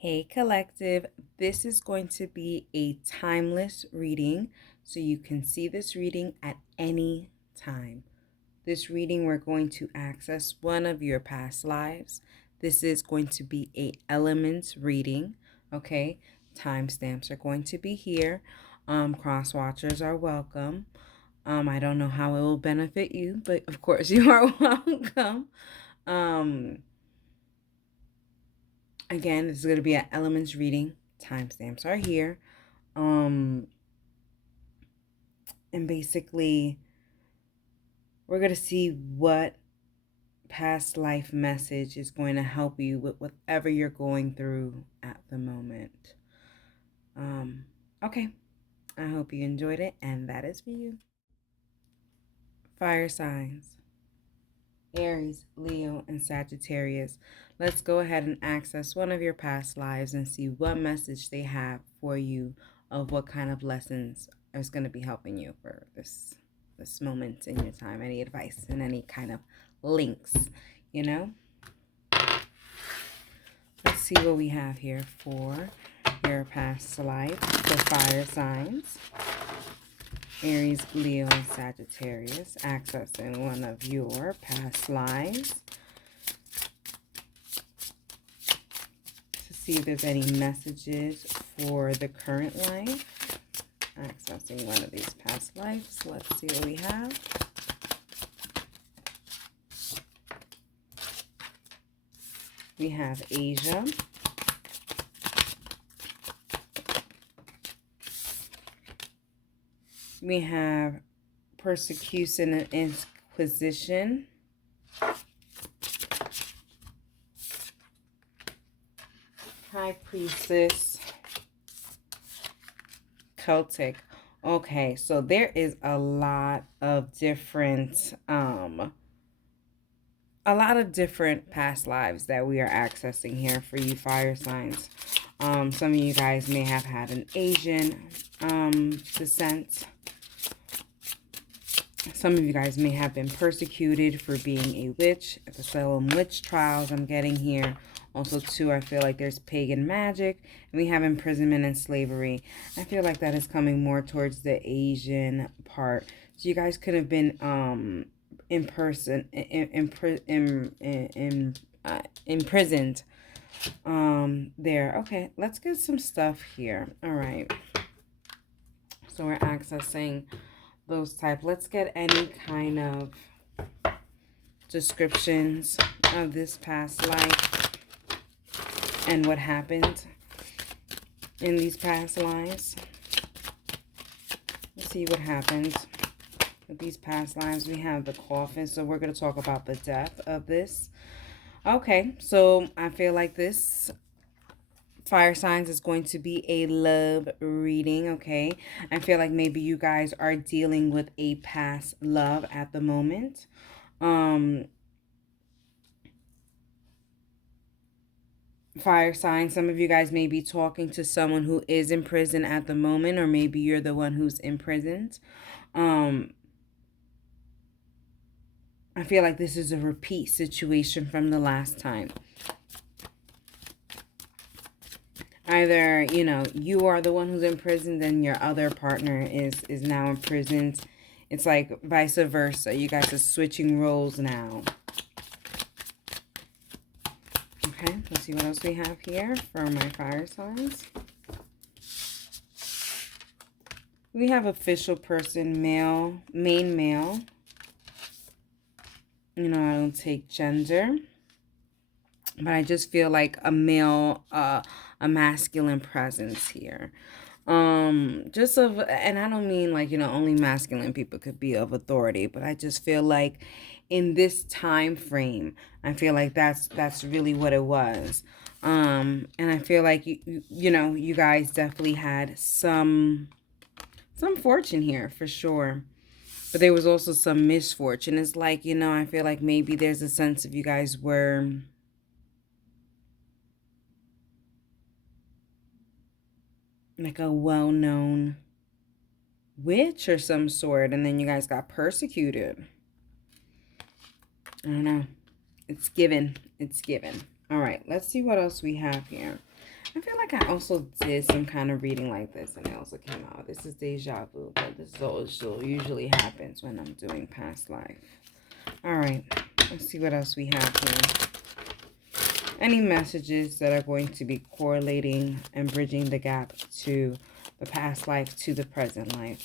Hey collective, this is going to be a timeless reading, so you can see this reading at any time. This reading, we're going to access one of your past lives. This is going to be a elements reading, okay? Timestamps are going to be here. Cross watchers are welcome. I don't know how it will benefit you, but of course you are welcome. Again, this is going to be an elements reading. Timestamps are here. And basically, we're going to see what past life message is going to help you with whatever you're going through at the moment. Okay. I hope you enjoyed it, and that is for you. Fire signs. Aries, Leo, and Sagittarius. Let's go ahead and access one of your past lives and see what message they have for you of what kind of lessons is going to be helping you for this moment in your time. Any advice and any kind of links, you know? Let's see what we have here for your past life for fire signs. Aries, Leo, and Sagittarius, accessing one of your past lives to see if there's any messages for the current life. Accessing one of these past lives. Let's see what we have. We have Asia. We have persecution and inquisition. High Priestess. Celtic. Okay, so there is a lot of different past lives that we are accessing here for you fire signs. Some of you guys may have had an Asian descent. Some of you guys may have been persecuted for being a witch. The Salem witch trials I'm getting here. Also, too, I feel like there's pagan magic. And we have imprisonment and slavery. I feel like that is coming more towards the Asian part. So you guys could have been imprisoned there. Okay, let's get some stuff here. All right. So we're accessing those type. Let's get any kind of descriptions of this past life and what happened in these past lives. Let's see what happens with these past lives. We have the coffin, so we're going to talk about the death of this. Okay, so I feel like this fire signs is going to be a love reading. Okay, I feel like maybe you guys are dealing with a past love at the moment. Fire sign, some of you guys may be talking to someone who is in prison at the moment, or maybe you're the one who's imprisoned. I feel like this is a repeat situation from the last time. Either, you know, you are the one who's imprisoned and your other partner is now imprisoned. It's like vice versa. You guys are switching roles now. Okay, let's see what else we have here for my fire signs. We have official person, male, main male. You know, I don't take gender. But I just feel like a male, a masculine presence here. Just of, and I don't mean like, you know, only masculine people could be of authority, but I just feel like in this time frame, I feel like that's really what it was. And I feel like you know, you guys definitely had some fortune here for sure. But there was also some misfortune. It's like, you know, I feel like maybe there's a sense of you guys were like a well-known witch or some sort, and then you guys got persecuted. I don't know. It's given. It's given. All right, let's see what else we have here. I feel like I also did some kind of reading like this and it also came out. This is deja vu, but this also usually happens when I'm doing past life. All right, let's see what else we have here. Any messages that are going to be correlating and bridging the gap to the past life to the present life.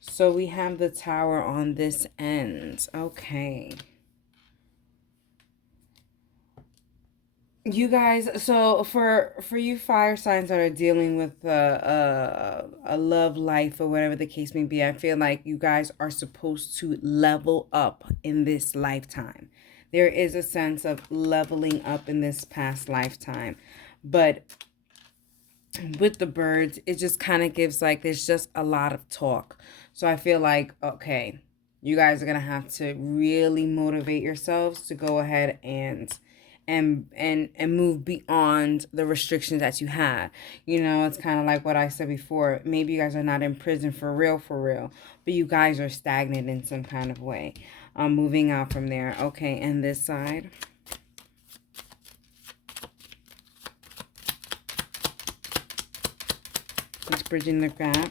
So we have the Tower on this end. Okay. You guys, so for you fire signs that are dealing with a love life or whatever the case may be, I feel like you guys are supposed to level up in this lifetime. There is a sense of leveling up in this past lifetime, but with the birds, it just kind of gives like there's just a lot of talk. So I feel like, okay, you guys are gonna have to really motivate yourselves to go ahead and move beyond the restrictions that you have. You know, it's kind of like what I said before. Maybe you guys are not in prison for real, but you guys are stagnant in some kind of way. Moving out from there. Okay, and this side. It's bridging the gap.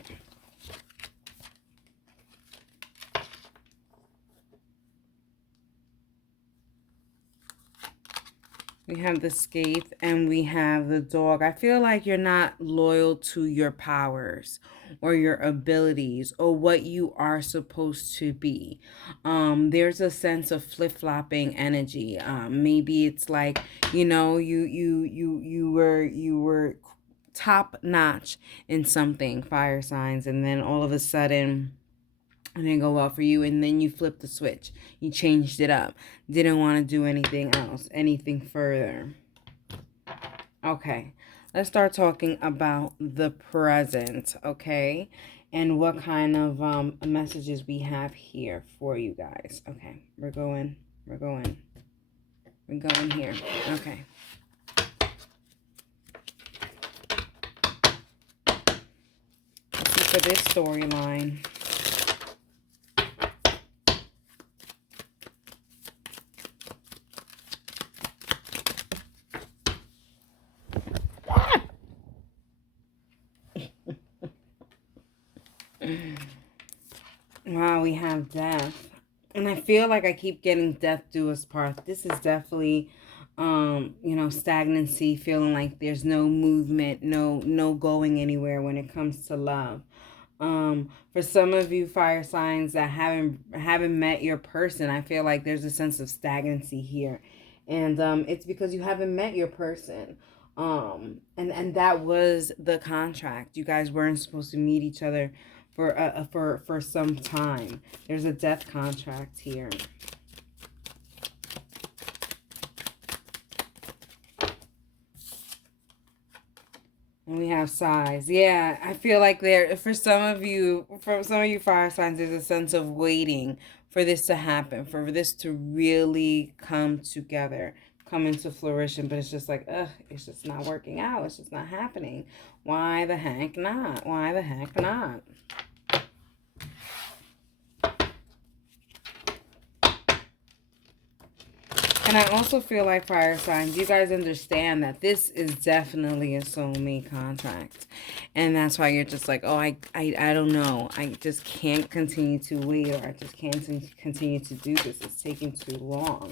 We have the Skaith and we have the Dog. I feel like you're not loyal to your powers or your abilities or what you are supposed to be. There's a sense of flip-flopping energy. Maybe it's like, you know, you were top notch in something, fire signs, and then all of a sudden it didn't go well for you, and then you flipped the switch. You changed it up. Didn't want to do anything else, anything further. Okay, let's start talking about the present, okay? And what kind of messages we have here for you guys. Okay, we're going here. Okay. Let's see for this storyline. Wow, we have death. And I feel like I keep getting death do us part. This is definitely you know, stagnancy, feeling like there's no movement, no going anywhere when it comes to love. For some of you fire signs that haven't met your person, I feel like there's a sense of stagnancy here. And it's because you haven't met your person. And that was the contract. You guys weren't supposed to meet each other for some time. There's a death contract here. And we have size. Yeah, I feel like there for some of you fire signs, there's a sense of waiting for this to happen, for this to really come together, come into fruition. But it's just like, it's just not working out. It's just not happening. Why the heck not? Why the heck not? And I also feel like fire signs, you guys understand that this is definitely a soulmate contract. And that's why you're just like, oh, I don't know. I just can't continue to wait, or I just can't continue to do this. It's taking too long.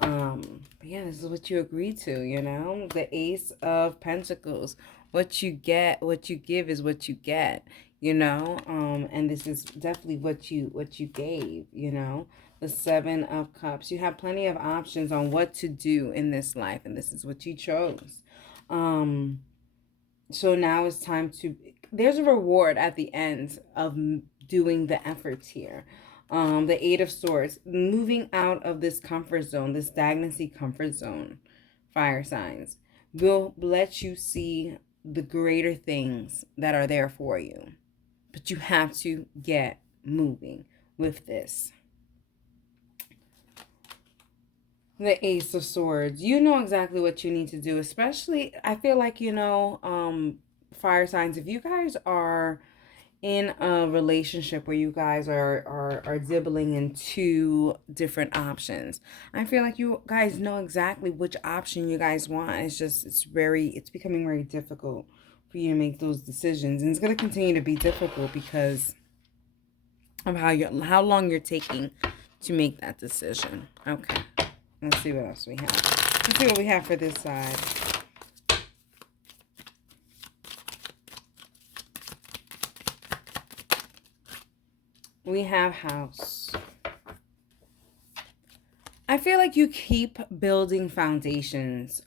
But yeah, this is what you agreed to, you know? The Ace of Pentacles. What you get, what you give is what you get, you know? And this is definitely what you gave, you know? The Seven of Cups. You have plenty of options on what to do in this life, and this is what you chose. So now it's time to, there's a reward at the end of doing the efforts here. The Eight of Swords, moving out of this comfort zone, this stagnancy comfort zone, fire signs, will let you see the greater things that are there for you. But you have to get moving with this. The Ace of Swords. You know exactly what you need to do, especially, I feel like, you know, fire signs, if you guys are in a relationship where you guys are dibbling in two different options. I feel like you guys know exactly which option you guys want. It's just it's becoming very difficult for you to make those decisions, and it's going to continue to be difficult because of how long you're taking to make that decision. Okay, let's see what else we have. Let's see what we have for this side. We have house. I feel like you keep building foundations,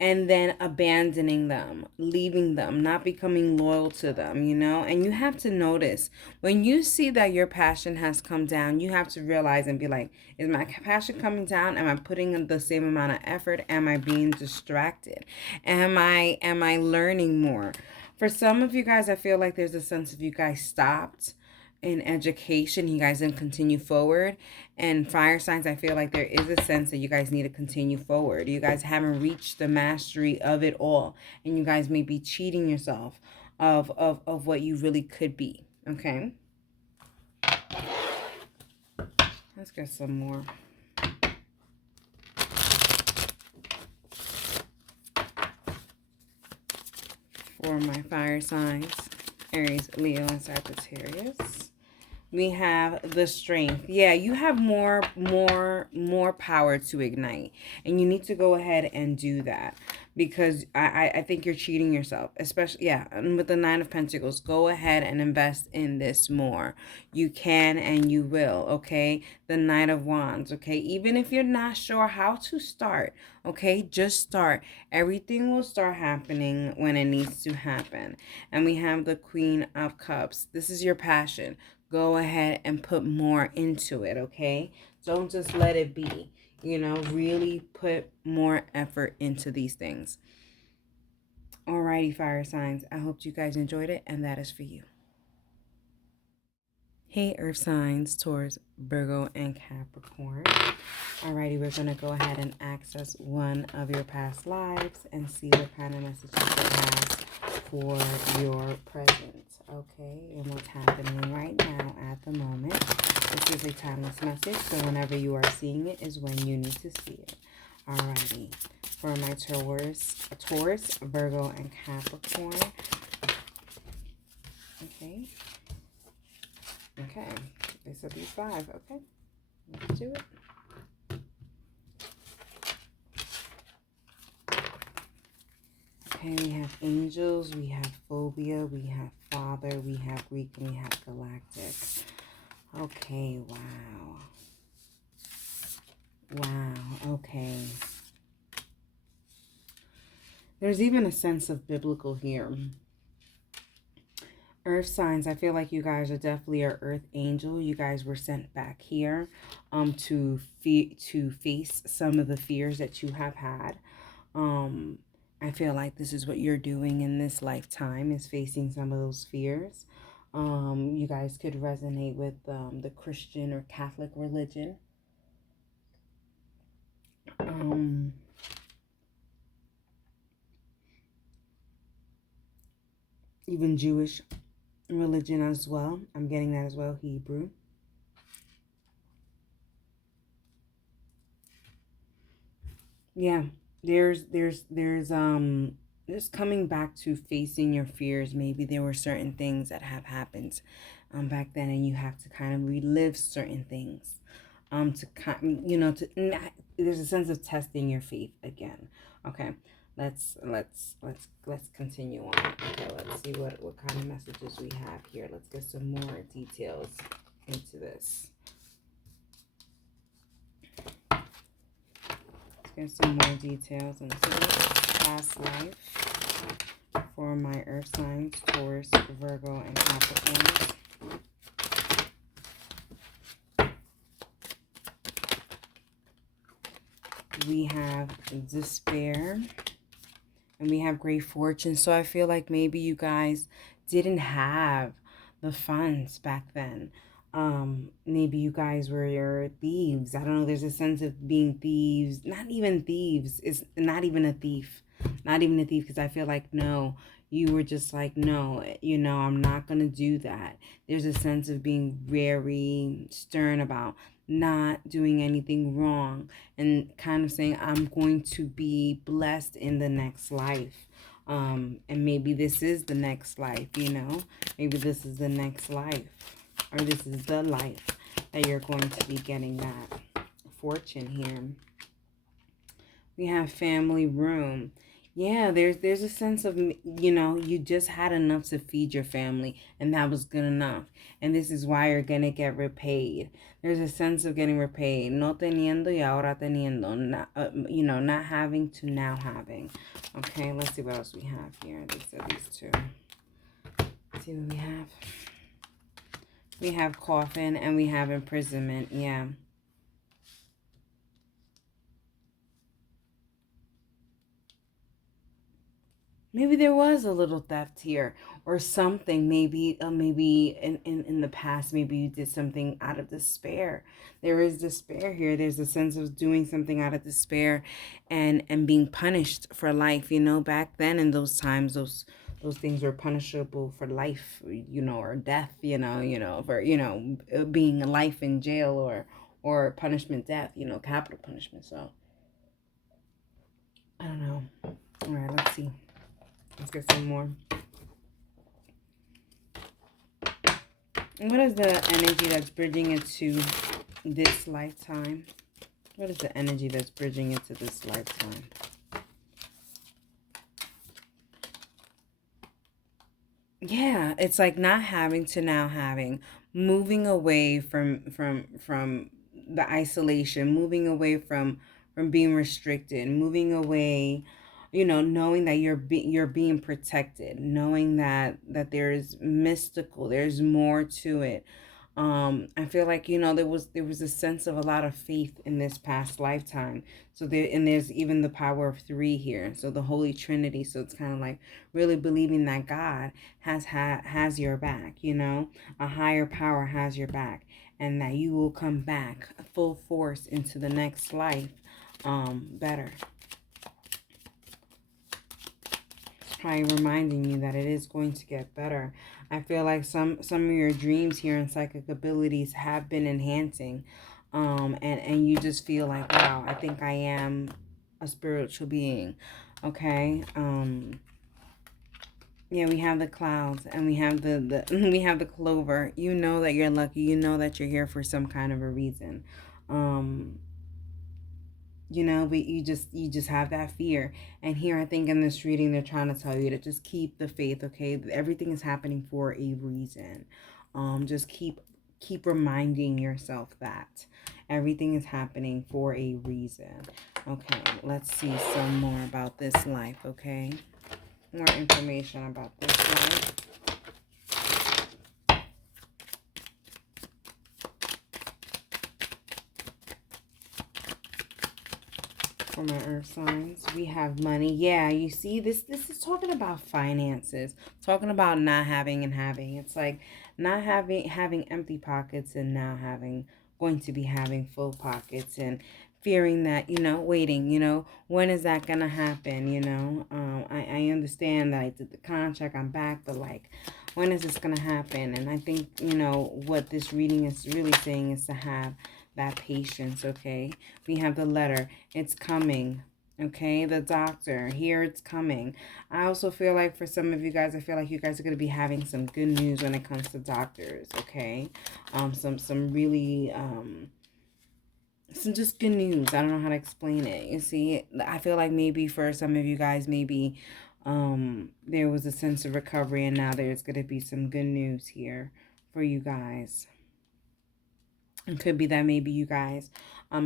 and then abandoning them, leaving them, not becoming loyal to them, and you have to notice when you see that your passion has come down, you have to realize and be like, is my passion coming down? Am I putting in the same amount of effort? Am I being distracted? Am I learning more? For some of you guys, I feel like there's a sense of you guys stopped in education, you guys didn't continue forward. And fire signs, I feel like there is a sense that you guys need to continue forward. You guys haven't reached the mastery of it all, and you guys may be cheating yourself of what you really could be. Okay, let's get some more. For my fire signs, Aries, Leo, and Sagittarius. We have the strength. Yeah, you have more power to ignite, and you need to go ahead and do that, because I think you're cheating yourself, especially, yeah. And with the Nine of Pentacles, go ahead and invest in this more. You can and you will. Okay, the Knight of Wands. Okay, even if you're not sure how to start, okay, just start. Everything will start happening when it needs to happen. And we have the Queen of Cups. This is your passion. Go ahead and put more into it, okay? Don't just let it be. Really put more effort into these things. Alrighty, fire signs. I hope you guys enjoyed it, and that is for you. Hey, earth signs, Taurus, Virgo, and Capricorn. Alrighty, we're going to go ahead and access one of your past lives and see what kind of messages it has for your present. Okay, and what's happening right now at the moment. This is a timeless message, so whenever you are seeing it is when you need to see it. Alrighty, for my Taurus, Virgo, and Capricorn. Okay. Okay, they said these 5. Okay, let's do it. Okay, we have angels, we have phobia, we have father, we have Greek, and we have galactic. Okay, wow. Wow, okay. There's even a sense of biblical here. Earth signs, I feel like you guys are definitely an earth angel. You guys were sent back here to face some of the fears that you have had. I feel like this is what you're doing in this lifetime, is facing some of those fears. You guys could resonate with the Christian or Catholic religion. Even Jewish religion as well. I'm getting that as well, Hebrew. Yeah, there's just coming back to facing your fears. Maybe there were certain things that have happened back then, and you have to kind of relive certain things to kind, there's a sense of testing your faith again. Okay, let's continue on. Okay, let's see what kind of messages we have here. Let's get some more details into this. Get some more details into this past life for my earth signs, Taurus, Virgo, and Capricorn. We have despair, and we have great fortune. So I feel like maybe you guys didn't have the funds back then. Maybe you guys were thieves. I don't know. There's a sense of being thieves. Not even thieves. It's not even a thief. Not even a thief, because I feel like, no, you were just like, no, I'm not going to do that. There's a sense of being very stern about not doing anything wrong and kind of saying, I'm going to be blessed in the next life. And maybe this is the next life, maybe this is the next life, or this is the life that you're going to be getting that fortune here. We have family room. Yeah, there's a sense of, you just had enough to feed your family, and that was good enough. And this is why you're going to get repaid. There's a sense of getting repaid. No teniendo y ahora teniendo. Not having to now having. Okay, let's see what else we have here. These two. Let's see what we have. We have coffin and we have imprisonment. Yeah. Maybe there was a little theft here or something. Maybe in the past, maybe you did something out of despair. There is despair here. There's a sense of doing something out of despair and being punished for life. Back then in those times, those things were punishable for life, or death, for, being life in jail or punishment death, capital punishment. So I don't know. All right, let's see. Let's get some more. What is the energy that's bridging into this lifetime? What is the energy that's bridging into this lifetime? Yeah, it's like not having to now having, moving away from the isolation, moving away from being restricted, moving away, knowing that you're being protected, knowing that there's mystical, there's more to it. I feel like, there was a sense of a lot of faith in this past lifetime. So there's even the power of three here. So the Holy Trinity. So it's kind of like really believing that God has your back, a higher power has your back, and that you will come back full force into the next life, better. Probably reminding you that it is going to get better. I feel like some of your dreams here and psychic abilities have been enhancing, and you just feel like, wow, I think I am a spiritual being. Okay. Yeah, we have the clouds and we have the we have the clover. You know that you're lucky. You know that you're here for some kind of a reason. Um, but you just have that fear. And here I think in this reading they're trying to tell you to just keep the faith. Okay, everything is happening for a reason. Just keep reminding yourself that everything is happening for a reason. Okay, let's see some more about this life. Okay, more information about this life. For my earth signs, we have money. Yeah, you see, this is talking about finances, talking about not having and having. It's like not having empty pockets and now going to be having full pockets, and fearing that, waiting, when is that gonna happen? I understand that I did the contract, I'm back, but like, when is this gonna happen? And I think, what this reading is really saying is to have that patience. Okay, we have the letter, it's coming. Okay, the doctor, here it's coming. I also feel like for some of you guys, I feel like you guys are going to be having some good news when it comes to doctors. Okay, some really some just good news. I don't know how to explain it. You see, I feel like maybe for some of you guys, maybe there was a sense of recovery, and now there's going to be some good news here for you guys. It could be that maybe you guys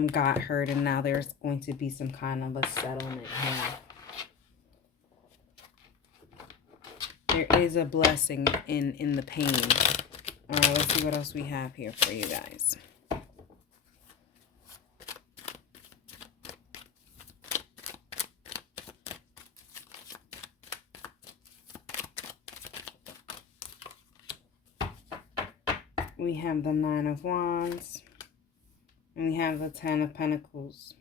got hurt, and now there's going to be some kind of a settlement here. There is a blessing in the pain. All right, let's see what else we have here for you guys. We have the Nine of Wands, and we have the Ten of Pentacles.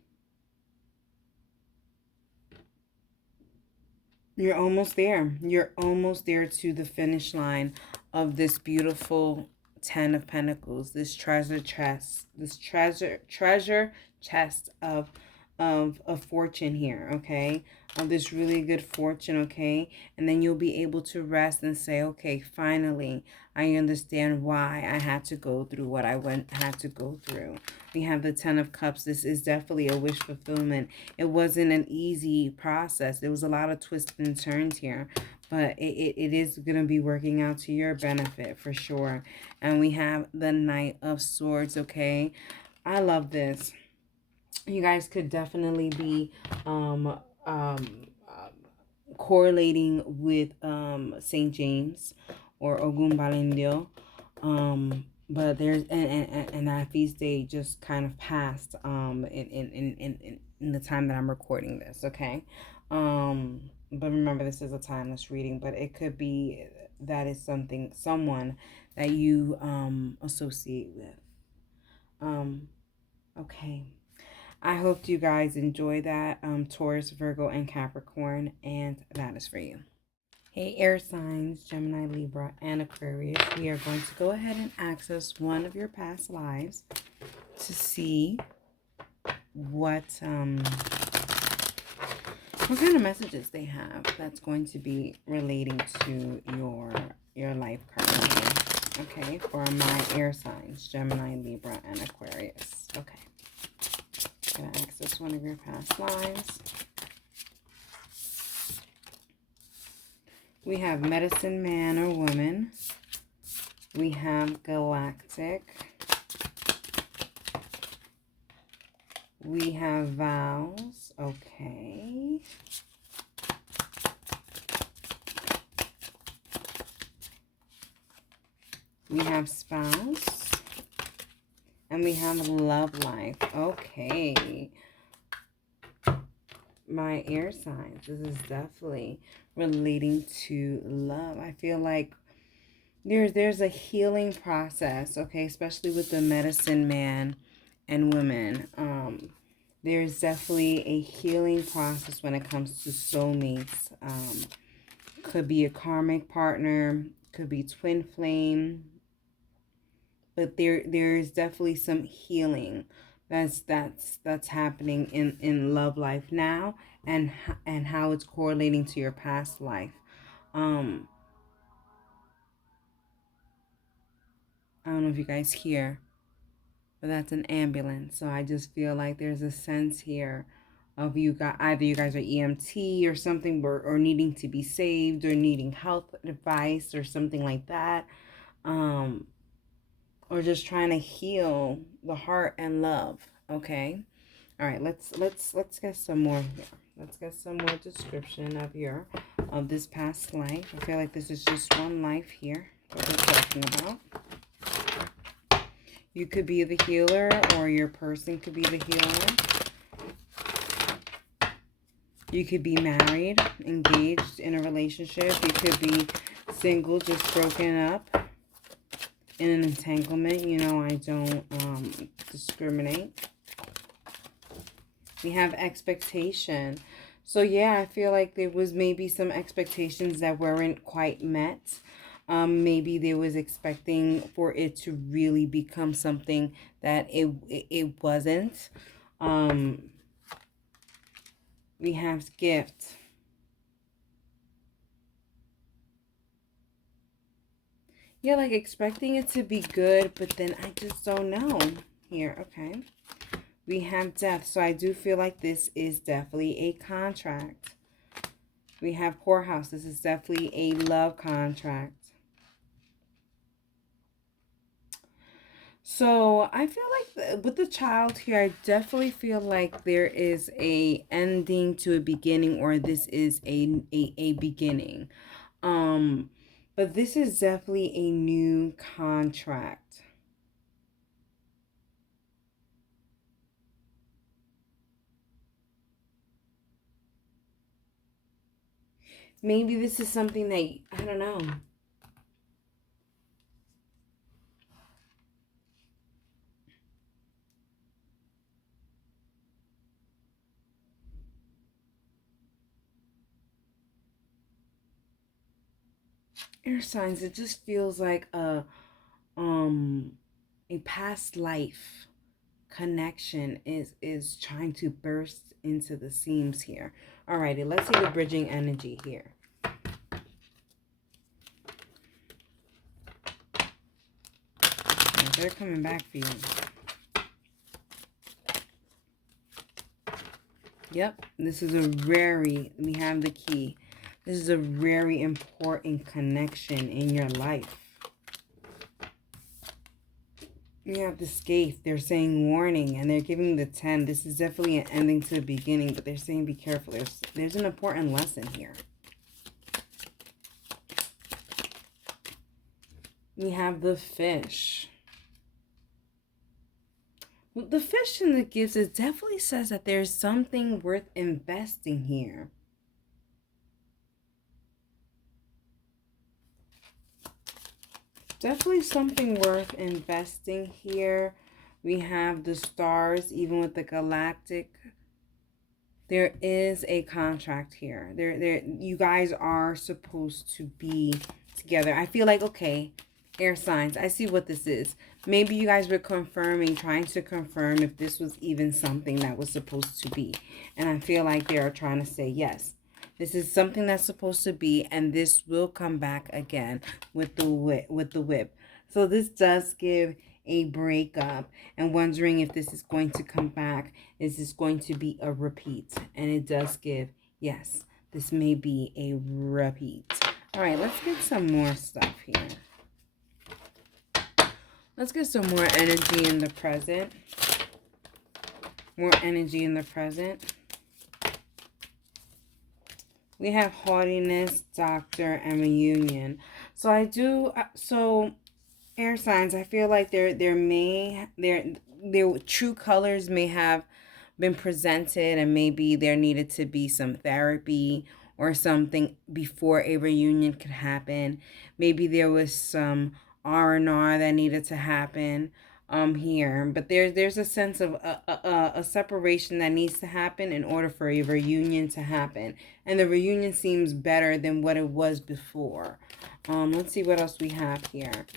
You're almost there. You're almost there to the finish line of this beautiful Ten of Pentacles, this treasure chest, this treasure chest of fortune here, okay? Of this really good fortune, okay? And then you'll be able to rest and say, okay, finally, I understand why I had to go through what I had to go through. We have the Ten of Cups. This is definitely a wish fulfillment. It wasn't an easy process. There was a lot of twists and turns here, but it is going to be working out to your benefit for sure. And we have the Knight of Swords, okay? I love this. You guys could definitely be um, um, correlating with St. James or Ogun Balendio. But there's and that feast day just kind of passed in the time that I'm recording this, okay? But remember, this is a timeless reading, but it could be that is someone that you associate with. Okay. I hope you guys enjoy that, Taurus, Virgo, and Capricorn, and that is for you. Hey, air signs, Gemini, Libra, and Aquarius. We are going to go ahead and access one of your past lives to see what kind of messages they have that's going to be relating to your life currently. Okay, for my air signs, Gemini, Libra, and Aquarius. Okay. I'm going to access one of your past lives. We have medicine man or woman. We have galactic. We have vows. Okay. We have spouse. And we have love life. Okay. My air signs. This is definitely relating to love. I feel like there's a healing process, okay, especially with the medicine man and women. There's definitely a healing process when it comes to soulmates. Could be a karmic partner, could be twin flame, but there's definitely some healing that's happening in love life now, and how it's correlating to your past life. I don't know if you guys hear, but that's an ambulance. So I just feel like there's a sense here of you got either you guys are EMT or something, or needing to be saved, or needing health advice or something like that, or just trying to heal the heart and love. Okay, all right. Let's get some more here. Let's get some more description of this past life. I feel like this is just one life here that we're talking about. You could be the healer, or your person could be the healer. You could be married, engaged in a relationship. You could be single, just broken up in an entanglement. You know, I don't discriminate. We have expectation. So yeah, I feel like there was maybe some expectations that weren't quite met. Maybe they was expecting for it to really become something that it wasn't. We have gift. Yeah, like expecting it to be good, but then I just don't know here. Okay. We have death. So I do feel like this is definitely a contract. We have poorhouse. This is definitely a love contract. So I feel like with the child here, I definitely feel like there is a ending to a beginning, or this is a beginning. But this is definitely a new contract. Maybe this is something that, I don't know. Air signs, it just feels like a past life connection is trying to burst into the seams here. Alrighty, let's see the bridging energy here. They're coming back for you. Yep, this is a we have the key. This is a very important connection in your life. You have the scathe. They're saying warning, and they're giving the 10. This is definitely an ending to the beginning, but they're saying be careful. There's an important lesson here. We have the fish. The fish in the gifts, it definitely says that there's something worth investing here. Definitely something worth investing here. We have the stars, even with the galactic. There is a contract here. You guys are supposed to be together. I feel like, okay, air signs, I see what this is. Maybe you guys were trying to confirm if this was even something that was supposed to be. And I feel like they are trying to say, yes, this is something that's supposed to be, and this will come back again with the whip. So this does give a breakup, and wondering if this is going to come back. Is this going to be a repeat? And it does give, yes, this may be a repeat. All right, let's get some more stuff here. Let's get some more energy in the present. More energy in the present. We have haughtiness, doctor, and reunion. So I do, air signs, I feel like their true colors may have been presented, and maybe there needed to be some therapy or something before a reunion could happen. Maybe there was some R&R that needed to happen here, but there's a sense of a separation that needs to happen in order for a reunion to happen, and the reunion seems better than what it was before. Let's see what else we have here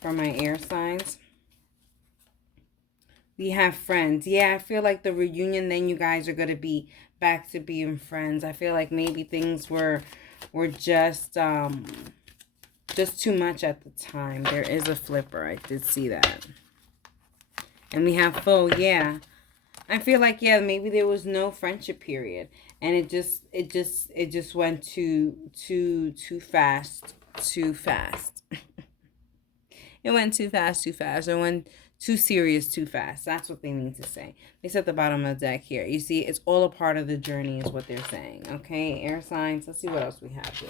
for my air signs. We have friends. Yeah, I feel like the reunion, then you guys are going to be back to being friends. I feel like maybe things were just too much at the time. There is a flipper. I did see that. And we have foe. Yeah. I feel like, yeah, maybe there was no friendship period, and it just went too fast. It went too fast. It went too serious too fast. That's what they need to say. They said the bottom of the deck here. You see, it's all a part of the journey is what they're saying. Okay, air signs. Let's see what else we have here.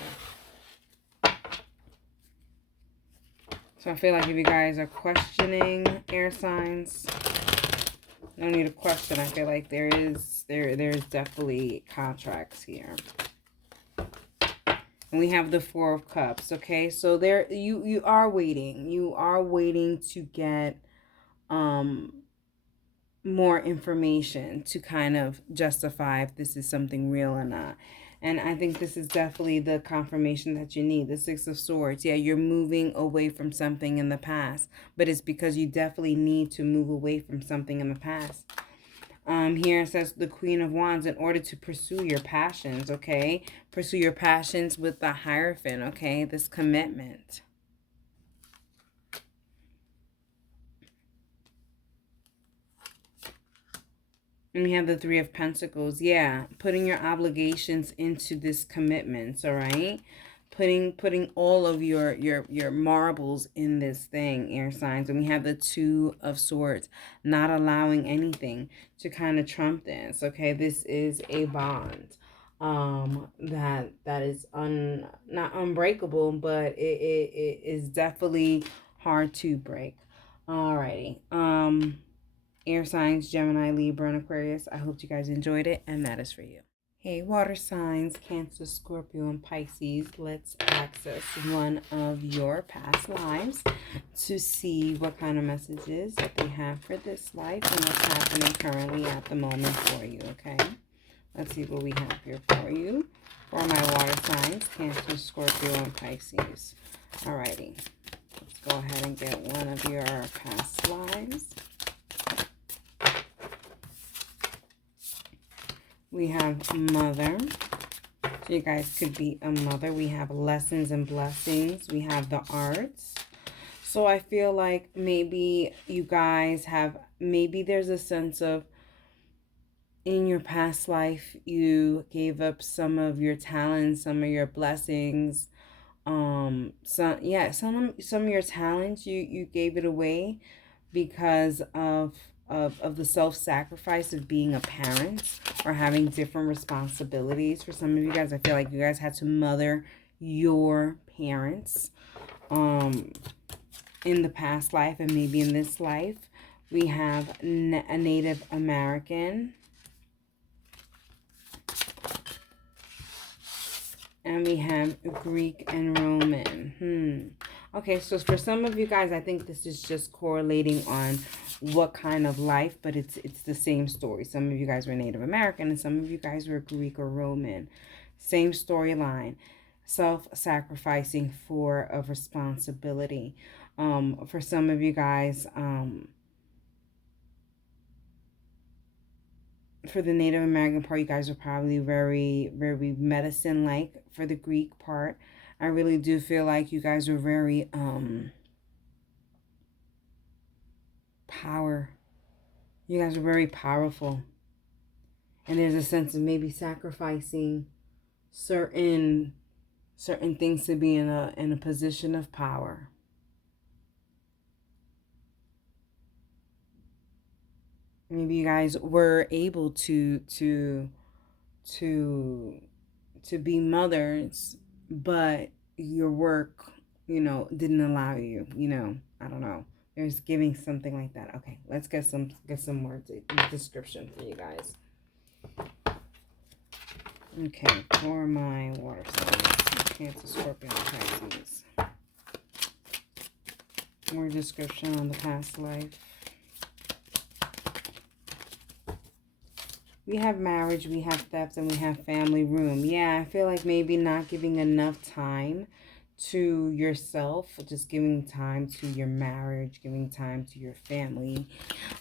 So I feel like if you guys are questioning air signs, no need to question. I feel like there's definitely contracts here. And we have the Four of Cups. Okay, so there you are waiting. You are waiting to get more information to kind of justify if this is something real or not. And I think this is definitely the confirmation that you need. The Six of Swords. Yeah, you're moving away from something in the past, but it's because you definitely need to move away from something in the past. Here it says the Queen of Wands, in order to pursue your passions, okay? Pursue your passions with the Hierophant, okay? This commitment. And we have the Three of Pentacles. Yeah, putting your obligations into this commitment, all right? Putting all of your marbles in this thing, air signs. And we have the Two of Swords, not allowing anything to kind of trump this, okay? This is a bond that is not unbreakable, but it is definitely hard to break. Alrighty. Air signs, Gemini, Libra, and Aquarius. I hope you guys enjoyed it, and that is for you. Hey, water signs, Cancer, Scorpio, and Pisces. Let's access one of your past lives to see what kind of messages that they have for this life and what's happening currently at the moment for you, okay? Let's see what we have here for you. For my water signs, Cancer, Scorpio, and Pisces. Alrighty. Let's go ahead and get one of your past lives. We have Mother. So you guys could be a mother. We have Lessons and Blessings. We have the Arts. So I feel like maybe you guys have, maybe there's a sense of, in your past life, you gave up some of your talents, some of your blessings. Some of your talents, you gave it away because of the self-sacrifice of being a parent or having different responsibilities. For some of you guys, I feel like you guys had to mother your parents in the past life, and maybe in this life. We have a Native American, and we have Greek and Roman. Okay, so for some of you guys, I think this is just correlating on what kind of life, but it's the same story. Some of you guys were Native American, and some of you guys were Greek or Roman. Same storyline. Self-sacrificing for a responsibility. For some of you guys, for the Native American part, you guys are probably very, very medicine-like. For the Greek part, I really do feel like you guys are very power. You guys are very powerful. And there's a sense of maybe sacrificing certain things to be in a position of power. Maybe you guys were able to be mothers, but your work, didn't allow you, I don't know. There's giving something like that. Okay, let's get some more description for you guys. Okay, for my water signs, Cancer, Scorpio, and Pisces. More description on the past life. We have marriage, we have theft, and we have family room. Yeah, I feel like maybe not giving enough time to yourself, just giving time to your marriage, giving time to your family,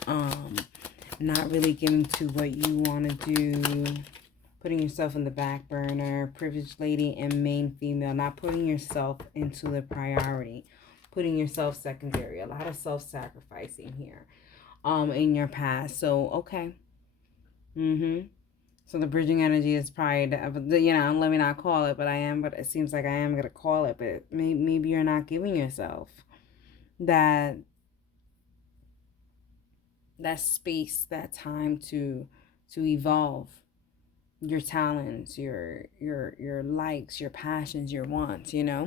not really giving to what you want to do, putting yourself in the back burner, privileged lady and main female, not putting yourself into the priority, putting yourself secondary. A lot of self-sacrificing here in your past. So, okay. So the bridging energy is probably, let me not call it, but it seems like I am going to call it, but maybe you're not giving yourself that space, that time to evolve your talents, your likes, your passions, your wants, You're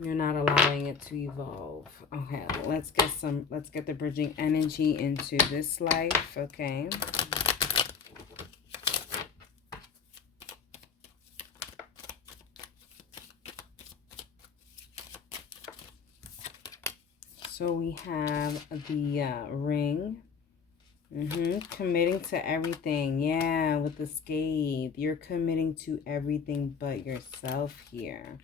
not allowing it to evolve. Okay, let's get the bridging energy into this life, okay? So we have the ring. Committing to everything. Yeah, with the scathe. You're committing to everything but yourself here.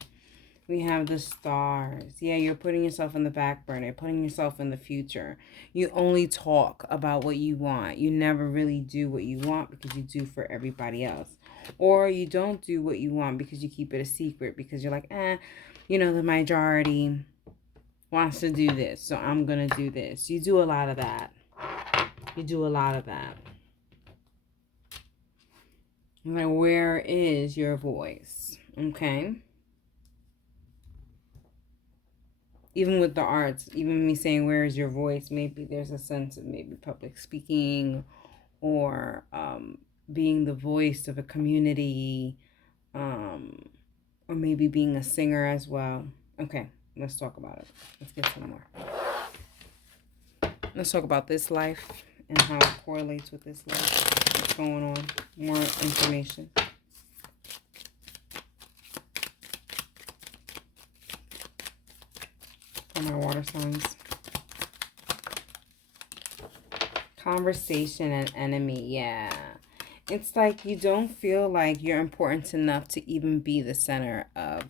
We have the stars. Yeah, you're putting yourself in the back burner, putting yourself in the future. You only talk about what you want. You never really do what you want because you do for everybody else. Or you don't do what you want because you keep it a secret because you're like, the majority wants to do this, so I'm going to do this. You do a lot of that. Like, where is your voice? Okay. Even with the arts, even me saying, where is your voice? Maybe there's a sense of maybe public speaking or being the voice of a community, or maybe being a singer as well. Okay, let's talk about it. Let's get some more. Let's talk about this life and how it correlates with this life. What's going on? More information. For my water signs. Conversation and enemy, yeah. It's like you don't feel like you're important enough to even be the center of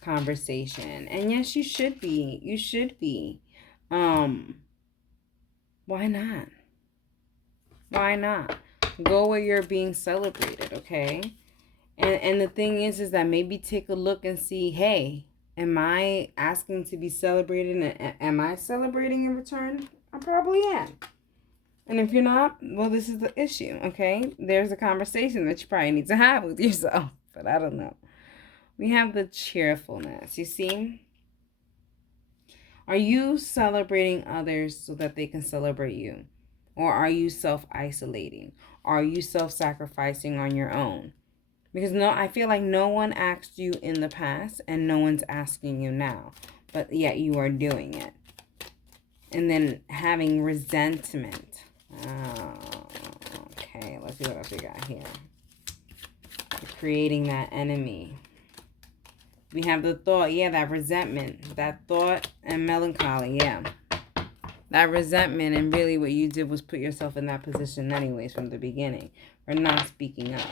conversation. And yes, you should be. You should be. Um, why not? Why not? Go where you're being celebrated, okay? And the thing is that maybe take a look and see, hey, am I asking to be celebrated and am I celebrating in return? I probably am. And if you're not, well, this is the issue, okay? There's a conversation that you probably need to have with yourself, but I don't know. We have the cheerfulness, you see? Are you celebrating others so that they can celebrate you? Or are you self isolating? Are you self sacrificing on your own? Because no, I feel like no one asked you in the past and no one's asking you now, but yet you are doing it. And then having resentment. Oh, okay, let's see what else we got here. Creating that enemy. We have the thought, yeah, that resentment, that thought and melancholy, yeah. That resentment, and really what you did was put yourself in that position anyways from the beginning, for not speaking up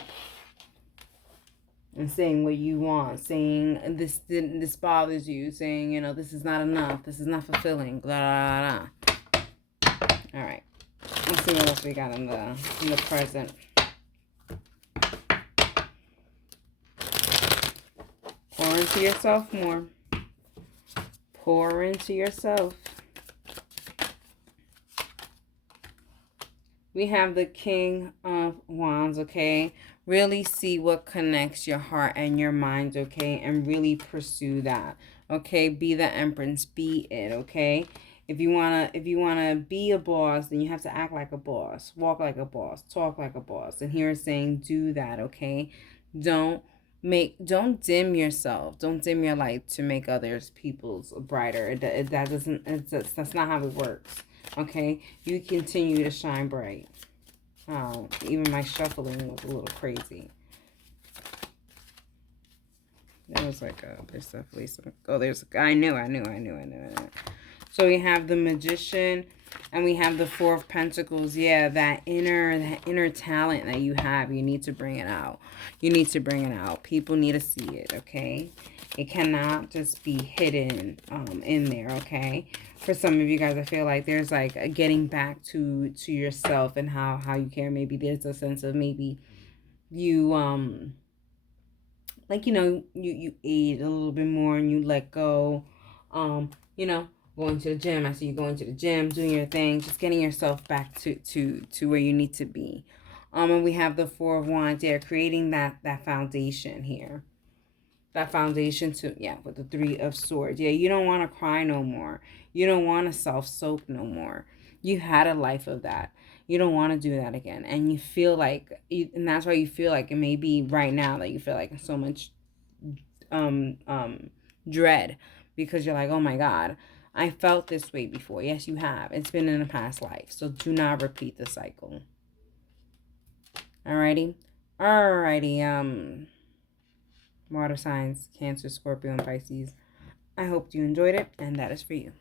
and saying what you want, saying this bothers you, saying, you know, this is not enough, this is not fulfilling, blah blah blah. All right, let's see what else we got in the present. Pour into yourself more. Pour into yourself. We have the King of Wands, okay? Really see what connects your heart and your mind, okay? And really pursue that, okay? Be the empress, be it, okay? If you wanna be a boss, then you have to act like a boss, walk like a boss, talk like a boss. And here it's saying do that, okay? Don't don't dim yourself. Don't dim your light to make others people's brighter. That's not how it works. Okay, you continue to shine bright. Oh, even my shuffling was a little crazy. There was like there's definitely some. Oh, there's. I knew. So we have the Magician, and we have the Four of Pentacles. Yeah, that inner talent that you have, you need to bring it out. You need to bring it out. People need to see it. Okay, it cannot just be hidden in there. Okay. For some of you guys, I feel like there's like a getting back to yourself and how you care. Maybe there's a sense of maybe you like, you know, you ate a little bit more and you let go. You know, going to the gym. I see you going to the gym, doing your thing, just getting yourself back to where you need to be. And we have the Four of Wands there, creating that foundation here. That foundation to, yeah, with the Three of Swords. Yeah, you don't want to cry no more. You don't want to self-soak no more. You had a life of that. You don't want to do that again. And you feel like, and that's why you feel like it may be right now that you feel like so much um um dread, because you're like, oh my God, I felt this way before. Yes, you have. It's been in a past life. So do not repeat the cycle. Alrighty? Alrighty, water signs, Cancer, Scorpio, and Pisces. I hope you enjoyed it, and that is for you.